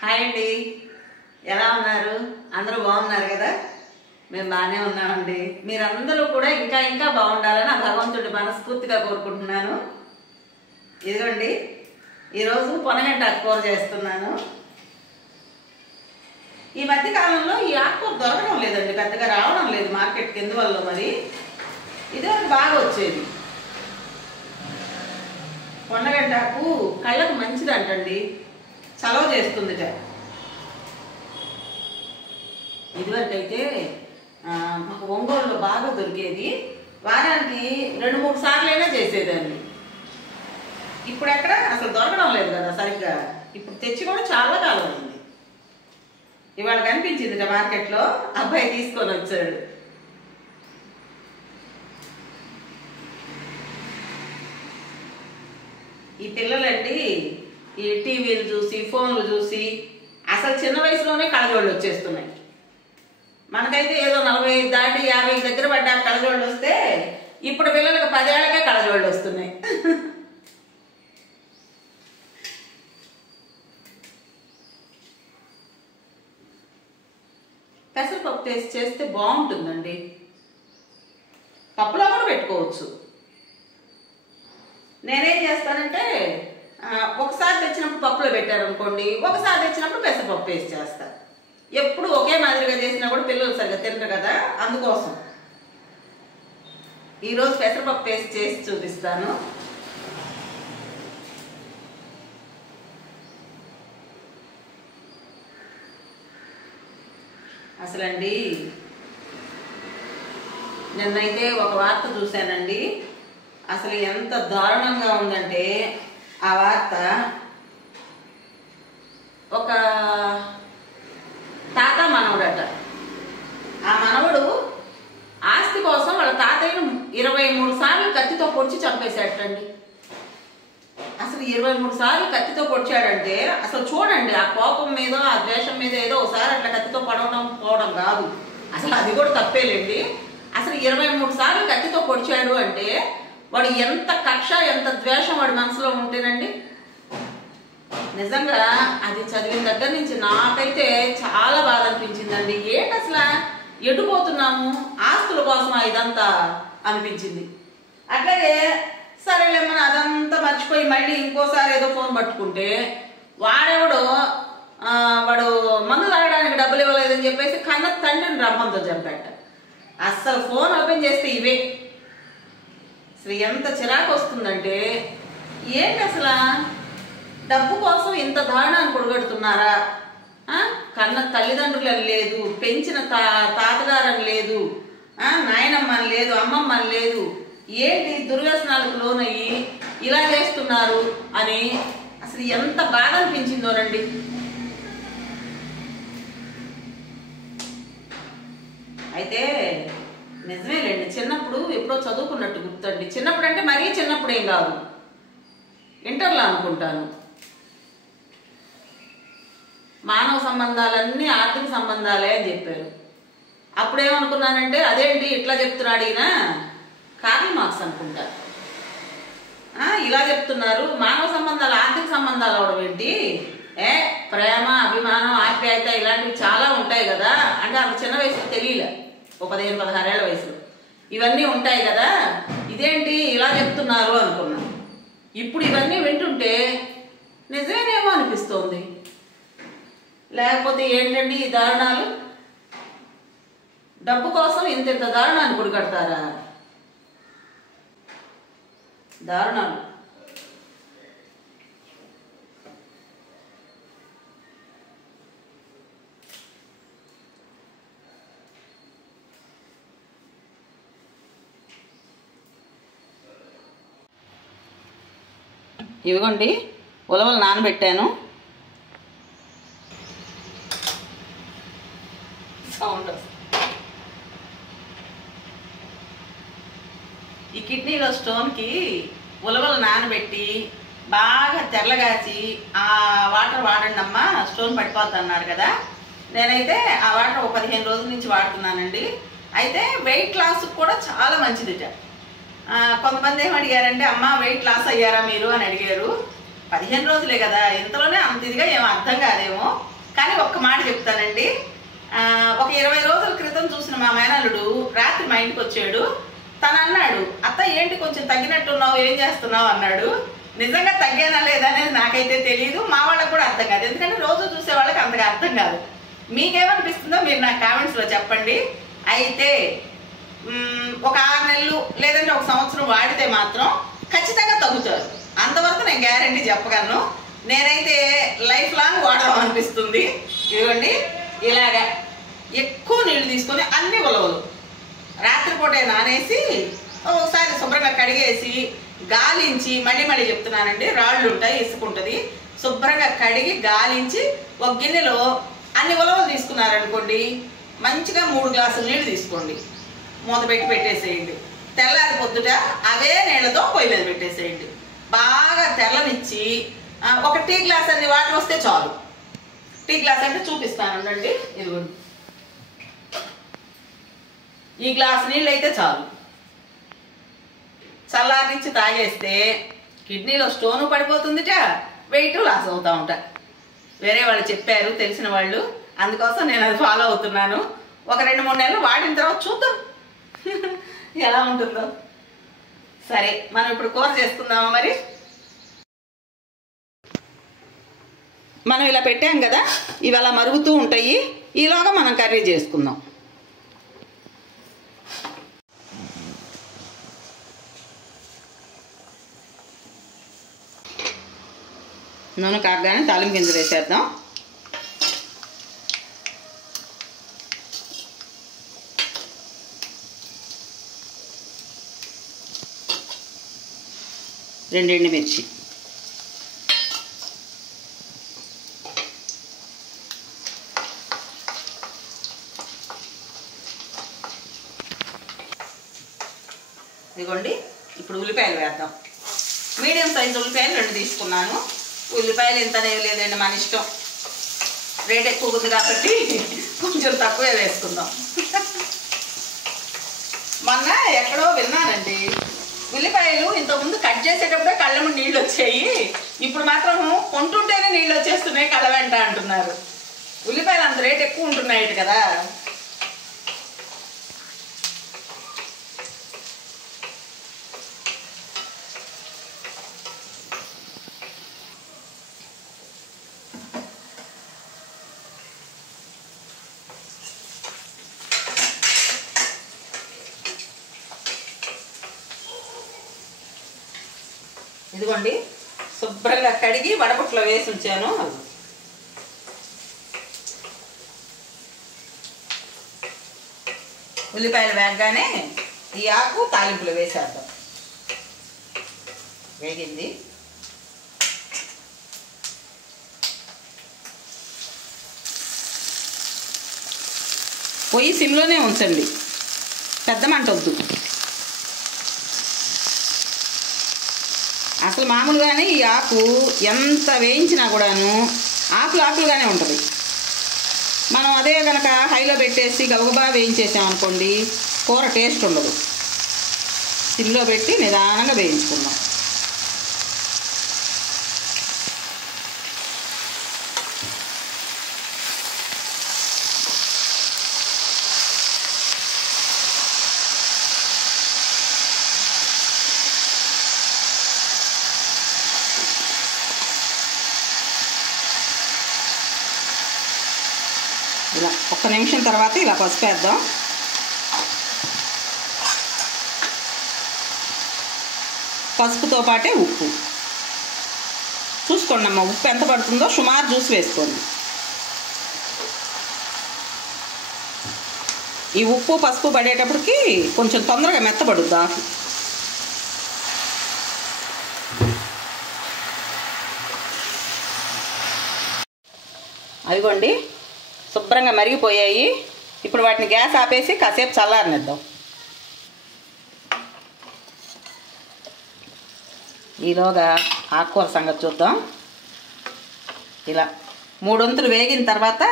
Hi అండి, ఎలా ఉన్నారు? అందరూ బాగున్నారు కదా? మేము బాగానే ఉన్నామండి. మీరందరూ కూడా ఇంకా ఇంకా బాగుండాలని ఆ భగవంతుడి మనస్ఫూర్తిగా కోరుకుంటున్నాను. ఇదిగోండి, ఈరోజు పొనగంట కూర చేస్తున్నాను. ఈ మధ్య కాలంలో ఈ ఆకుకూర దొరకడం లేదండి, పెద్దగా రావడం లేదు మార్కెట్కి. ఎందువల్ల మరి? ఇదివరకు బాగా వచ్చేది. పొన్నగంటాకు కళ్ళకు మంచిదంటండి, చలవ చేస్తుందిట. ఇదివరకైతే మాకు ఒంగోలులో బాగా దొరికేది. వారానికి 2-3 సార్లైనా చేసేదాన్ని. ఇప్పుడు ఎక్కడ అసలు దొరకడం లేదు కదా సరిగ్గా. ఇప్పుడు తెచ్చి కూడా చాలా కాలం అయింది. ఇవాళ కనిపించింది మార్కెట్లో, అబ్బాయి తీసుకొని వచ్చాడు. ఈ పిల్లలండి ఈ టీవీలు చూసి ఫోన్లు చూసి అసలు చిన్న వయసులోనే కళ్ళజోళ్ళు వచ్చేస్తున్నాయి. మనకైతే ఏదో 45 దాటి 50 దగ్గర పడ్డా కళ్ళజోళ్ళు వస్తే, ఇప్పుడు పిల్లలకు 10 ఏళ్ళకే కళ్ళజోళ్ళు వస్తున్నాయి. పెసరపప్పు వేసి చేస్తే బాగుంటుందండి. పప్పులో కూడా పెట్టుకోవచ్చు. నేనేం చేస్తానంటే, ఒకసారి తెచ్చినప్పుడు పప్పులో పెట్టారనుకోండి, ఒకసారి తెచ్చినప్పుడు పెసరపప్పు వేసి చేస్తా. ఎప్పుడు ఒకే మాదిరిగా చేసినా కూడా పిల్లలు సరిగ్గా తినరు కదా, అందుకోసం ఈరోజు పెసరపప్పు వేసి చేసి చూపిస్తాను. అసలండి నిన్నైతే ఒక వార్త చూశానండి. అసలు ఎంత దారుణంగా ఉందంటే ఆ వార్త, ఒక తాత మనవడట. ఆ మనవడు ఆస్తి కోసం వాళ్ళ తాతయ్యను 23 సార్లు కత్తితో పొడిచి చంపేశాడటండి. అసలు 23 సార్లు కత్తితో పొడిచాడంటే అసలు చూడండి, ఆ కోపం మీద ఆ ద్వేషం మీద ఏదో ఒకసారి అట్లా కత్తితో పోవడం కాదు, అసలు అది కూడా తప్పేలేండి. అసలు 23 సార్లు కత్తితో పొడిచాడు అంటే వాడు ఎంత కక్ష, ఎంత ద్వేషం వాడి మనసులో ఉంటేనండి. నిజంగా అది చదివిన దగ్గర నుంచి నాకైతే చాలా బాధ అనిపించిందండి. ఏంటి అసలు ఎటుపోతున్నాము, ఆస్తుల కోసమా ఇదంతా అనిపించింది. అట్లాగే సరేలేమని అదంతా మర్చిపోయి మళ్ళీ ఇంకోసారి ఏదో ఫోన్ పట్టుకుంటే వాడెవడో వాడు మందు తాగడానికి డబ్బులు ఇవ్వలేదని చెప్పేసి కన్న తండ్రిని రమ్మంతో చంపాట. అస్సలు ఫోన్ ఓపెన్ చేస్తే ఇవే. అసలు ఎంత చిరాకు వస్తుందంటే, ఏంటి అసలు డబ్బు కోసం ఇంత దారుణాన్ని పొడగడుతున్నారా? కన్న తల్లిదండ్రులని లేదు, పెంచిన తాతగారని లేదు, నాయనమ్మని లేదు, అమ్మమ్మని లేదు, ఏంటి దుర్వ్యసనాలకు లోనయ్యి ఇలా చేస్తున్నారు అని అసలు ఎంత బాధ అనిపించిందోనండి. అయితే నిజమేలేండి, చిన్నప్పుడు ఎప్పుడో చదువుకున్నట్టు గుర్తండి. చిన్నప్పుడు అంటే మరీ చిన్నప్పుడు ఏం కాదు, ఇంటర్లో అనుకుంటాను. మానవ సంబంధాలన్నీ ఆర్థిక సంబంధాలే అని చెప్పారు. అప్పుడేమనుకున్నానంటే, అదేంటి ఇట్లా చెప్తున్నాడు ఈయన, కార్ల్ మార్క్స్ అనుకుంటా, ఇలా చెప్తున్నారు, మానవ సంబంధాలు ఆర్థిక సంబంధాలు అవడం ఏంటి, ప్రేమ అభిమానం ఆప్యాయత ఇలాంటివి చాలా ఉంటాయి కదా అంటే, అంత చిన్న వయసులో తెలియలే, ఒక 15-16 ఏళ్ల వయసులో ఇవన్నీ ఉంటాయి కదా, ఇదేంటి ఇలా చెప్తున్నారు అనుకున్నాను. ఇప్పుడు ఇవన్నీ వింటుంటే నిజమేనేమో అనిపిస్తోంది. లేకపోతే ఏంటండి ఈ దారుణాలు? డబ్బు కోసం ఇంత దారుణాన్ని పొడిగడతారా? దారుణాలు. ఇదిగోండి, ఉలవలు నానబెట్టాను. సౌండ్ ఈ కిడ్నీలో స్టోన్కి ఉలవలు నానబెట్టి బాగా తెల్లగాచి ఆ వాటర్ వాడండి అమ్మా, స్టోన్ పడిపోద్ది అన్నాడు కదా. నేనైతే ఆ వాటర్ ఒక 15 రోజుల నుంచి వాడుతున్నానండి. అయితే వెయిట్ లాస్కి కూడా చాలా మంచిదిట. కొంతమంది ఏం అడిగారంటే, అమ్మ వెయిట్ లాస్ అయ్యారా మీరు అని అడిగారు. 15 రోజులే కదా, ఇంతలోనే అంత ఇదిగా ఏం అర్థం అర్థం కాదేమో, కానీ ఒక్క మాట చెప్తానండి. ఒక 20 రోజుల క్రితం చూసిన మా మేనల్లుడు రాత్రి మా ఇంటికి వచ్చాడు. తను అన్నాడు, అత్త ఏంటి కొంచెం తగ్గినట్టున్నావు, ఏం చేస్తున్నావు అన్నాడు. నిజంగా తగ్గానా లేదా అనేది నాకైతే తెలియదు, మా వాళ్ళకి కూడా అర్థం కాదు. ఎందుకంటే రోజు చూసే వాళ్ళకి అంతగా అర్థం కాదు. మీకేమనిపిస్తుందో మీరు నాకు కామెంట్స్లో చెప్పండి. అయితే ఒక 6 నెలలు లేదంటే 1 సంవత్సరం వాడితే మాత్రం ఖచ్చితంగా తగ్గుతారు. అంతవరకు నేను గ్యారంటీ చెప్పగలను. నేనైతే లైఫ్ లాంగ్ వాడదాం అనిపిస్తుంది. ఇదిగోండి ఇలాగా ఎక్కువ నీళ్ళు తీసుకొని అన్ని ఉలవలు రాత్రిపూటే నానేసి ఒకసారి శుభ్రంగా కడిగేసి గాలించి, మళ్ళీ చెప్తున్నానండి, రాళ్ళు ఉంటాయి, ఇసుకుంటుంది, శుభ్రంగా కడిగి గాలించి ఒక గిన్నెలో అన్ని ఉలవలు తీసుకున్నారనుకోండి, మంచిగా 3 గ్లాసులు నీళ్ళు తీసుకోండి, మూత పెట్టి పెట్టేసేయండి. తెల్లారి పొద్దుట అవే నీళ్ళతో పొయ్యి మీద పెట్టేసేయండి. బాగా తెల్లనిచ్చి ఒక టీ గ్లాస్ అన్ని వాటర్ వస్తే చాలు. టీ గ్లాస్ అంటే చూపిస్తానండి, ఇదిగోండి ఈ గ్లాస్ నీళ్ళు అయితే చాలు. చల్లారి నుంచి తాగేస్తే కిడ్నీలో స్టోను పడిపోతుందిట, వెయిట్ లాస్ అవుతూ ఉంటా. వేరే వాళ్ళు చెప్పారు, తెలిసిన వాళ్ళు, అందుకోసం నేను అది ఫాలో అవుతున్నాను. ఒక 2-3 నెలలు వాడిన తర్వాత చూద్దాం ఎలా ఉంటుందో. సరే, మనం ఇప్పుడు కూర చేసుకుందామా? మరి మనం ఇలా పెట్టాం కదా, ఇవి అలా మరుగుతూ ఉంటాయి. ఈలోగా మనం కర్రీ చేసుకుందాం. నూనె కాగానే తాలింపు గింజలు వేసేద్దాం. రెండు ఎండుమిర్చి, ఇదిగోండి. ఇప్పుడు ఉల్లిపాయలు వేద్దాం. మీడియం సైజు ఉల్లిపాయలు 2 తీసుకున్నాను. ఉల్లిపాయలు ఇంతనే లేదండి, మన ఇష్టం. రేట్ ఎక్కువ ఉంది కాబట్టి కొంచెం తక్కువే వేసుకుందాం. మొన్న ఎక్కడో విన్నానండి, ఉల్లిపాయలు ఇంతకుముందు కట్ చేసేటప్పుడే కళ్ళము నీళ్ళు వచ్చాయి, ఇప్పుడు మాత్రం కొంటుంటేనే నీళ్ళు వచ్చేస్తున్నాయి కళ్ళ వెంట అంటున్నారు. ఉల్లిపాయలు అంత రేట్ ఎక్కువ ఉంటున్నాయి కదా. ఇదిగోండి, శుభ్రంగా కడిగి వడబుట్లో వేసి ఉంచాను. ఉల్లిపాయలు వేగగానే ఈ ఆకు తాలింపులో వేసేద్దాం. వేగింది. పొయ్యి సిమ్లోనే ఉంచండి, పెద్ద మంట వద్దు. అసలు మామూలుగానే ఈ ఆకు ఎంత వేయించినా కూడాను ఆకులుగానే ఉంటుంది. మనం అదే కనుక హైలో పెట్టేసి గబగబా వేయించేసామనుకోండి, కూర టేస్ట్ ఉండదు. సిమ్లో పెట్టి నిదానంగా వేయించుకుందాం. ఇలా 1 నిమిషం తర్వాత ఇలా పసుపు వేద్దాం. పసుపుతో పాటే ఉప్పు చూసుకోండి అమ్మ, ఉప్పు ఎంత పడుతుందో సుమారు చూసి వేసుకోండి. ఈ ఉప్పు పసుపు పడేటప్పటికి కొంచెం తొందరగా మెత్తబడుద్ది ఆకు. అదిగోండి, శుభ్రంగా మరిగిపోయాయి. ఇప్పుడు వాటిని గ్యాస్ ఆపేసి కాసేపు చల్లారనిద్దాం. ఈలోగా ఆకుకూర సంగతి చూద్దాం. ఇలా 3 వంతులు వేగిన తర్వాత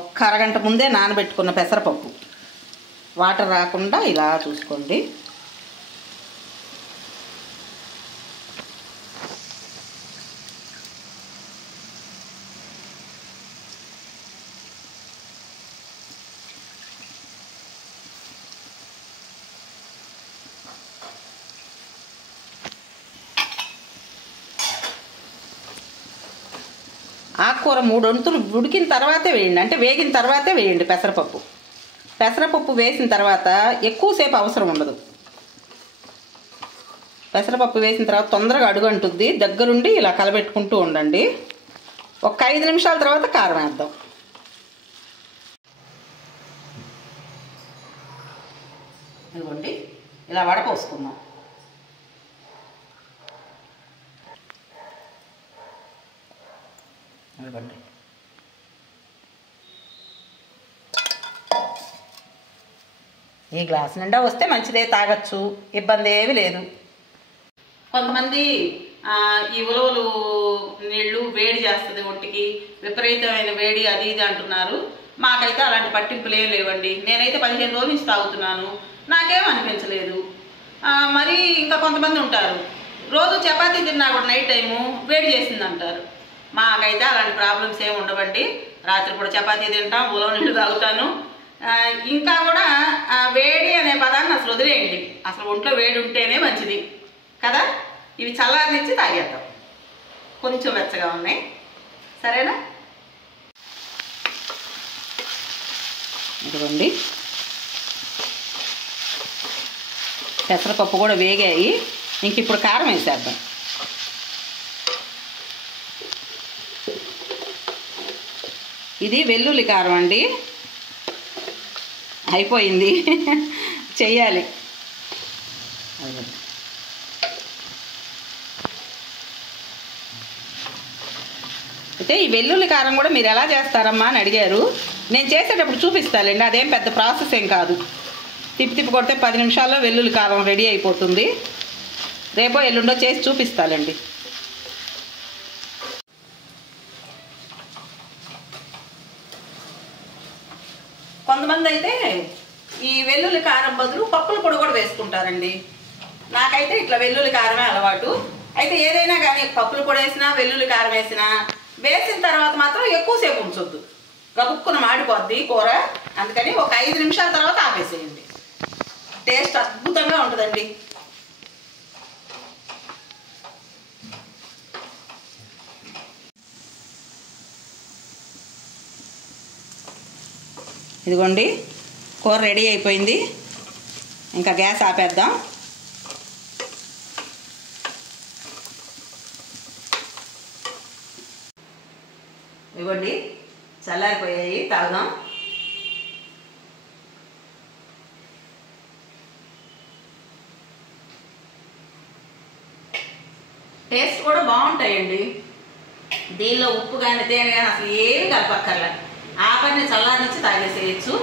ఒక్క అరగంట ముందే నానబెట్టుకున్న పెసరపప్పు, వాటర్ రాకుండా ఇలా చూసుకోండి. ఆకుకూర 3 వంతులు ఉడికిన తర్వాతే వేయండి, అంటే వేగిన తర్వాతే వేయండి పెసరపప్పు. పెసరపప్పు వేసిన తర్వాత ఎక్కువసేపు అవసరం ఉండదు. పెసరపప్పు వేసిన తర్వాత తొందరగా అడుగంటుద్ది. దగ్గరుండి ఇలా కలబెట్టుకుంటూ ఉండండి. ఒక 5 నిమిషాల తర్వాత కారం వేద్దాం. ఇదిగోండి ఇలా వడపోసుకుందాం. ఇదిగోండి ఈ గ్లాస్ నిండా వస్తే మంచిదే, తాగొచ్చు, ఇబ్బంది ఏమీ లేదు. కొంతమంది ఈ ఉలవలు నీళ్ళు వేడి చేస్తుంది, ఒంటికి విపరీతమైన వేడి అది ఇది అంటున్నారు. మాకైతే అలాంటి పట్టింపులు ఏం లేవండి. నేనైతే 15 రోజుల నుంచి తాగుతున్నాను, నాకేం అనిపించలేదు. మరి ఇంకా కొంతమంది ఉంటారు రోజు చపాతీ తిన్నా కూడా నైట్ టైము వేడి చేసింది అంటారు. మాకైతే అలాంటి ప్రాబ్లమ్స్ ఏమి ఉండవండి. రాత్రి కూడా చపాతీ తింటాం, ఉలవ నీళ్ళు తాగుతాను. ఇంకా కూడా వేడి అనే పదాన్ని అసలు వదిలేయండి. అసలు ఒంట్లో వేడి ఉంటేనే మంచిది కదా. ఇవి చల్లారనిచ్చి తాగేద్దాం. కొంచెం వెచ్చగా ఉన్నాయి, సరేనా? ఇదిగోండి పెసరపప్పు కూడా వేగాయి. ఇంక ఇప్పుడు కారం వేసేద్దాం. ఇది వెల్లుల్లి కారం అండి, అయిపోయింది చెయ్యాలి. అయితే ఈ వెల్లుల్లి కారం కూడా మీరు ఎలా చేస్తారమ్మా అని అడిగారు. నేను చేసేటప్పుడు చూపిస్తానండి, అదేం పెద్ద ప్రాసెస్ ఏం కాదు. తిప్పి కొడితే 10 నిమిషాల్లో వెల్లుల్లి కారం రెడీ అయిపోతుంది. రేపో ఎల్లుండో చేసి చూపిస్తానండి. కొంతమంది అయితే ఈ వెల్లుల్లి కారం బదులు పప్పుల పొడి కూడా వేసుకుంటారండి. నాకైతే ఇట్లా వెల్లుల్లి కారమే అలవాటు. అయితే ఏదైనా కానీ పప్పుల పొడి వేసినా వెల్లుల్లి కారం వేసిన తర్వాత మాత్రం ఎక్కువసేపు ఉంచొద్దు, గబుక్కున మాడిపోద్ది కూర. అందుకని ఒక 5 నిమిషాల తర్వాత ఆపేసేయండి. టేస్ట్ అద్భుతంగా ఉంటుందండి. ఇదిగోండి కూర రెడీ అయిపోయింది. ఇంకా గ్యాస్ ఆపేద్దాం. ఇవ్వండి చల్లారిపోయాయి, తాగుదాం. టేస్ట్ కూడా బాగుంటాయండి. దీనిలో ఉప్పు కానీ తేనె కానీ అసలు ఏమి కలపక్కర్లే. ఆ పని చల్లారించి తాగేసేయచ్చు.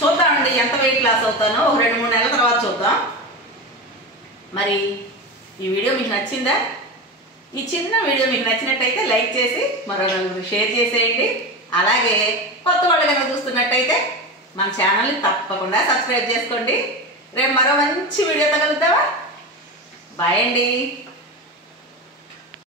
చూద్దామండి ఎంత వెయిట్ లాస్ అవుతానో ఒక 2-3 నెలల తర్వాత చూద్దాం. మరి ఈ వీడియో మీకు నచ్చిందా? ఈ చిన్న వీడియో మీకు నచ్చినట్టయితే లైక్ చేసి మరో నలుగురు షేర్ చేసేయండి. అలాగే కొత్త వాళ్ళు కనుక చూస్తున్నట్టయితే మన ఛానల్ని తప్పకుండా సబ్స్క్రైబ్ చేసుకోండి. రేపు మరో మంచి వీడియోతో కలుద్దామా? బాయ్ అండి.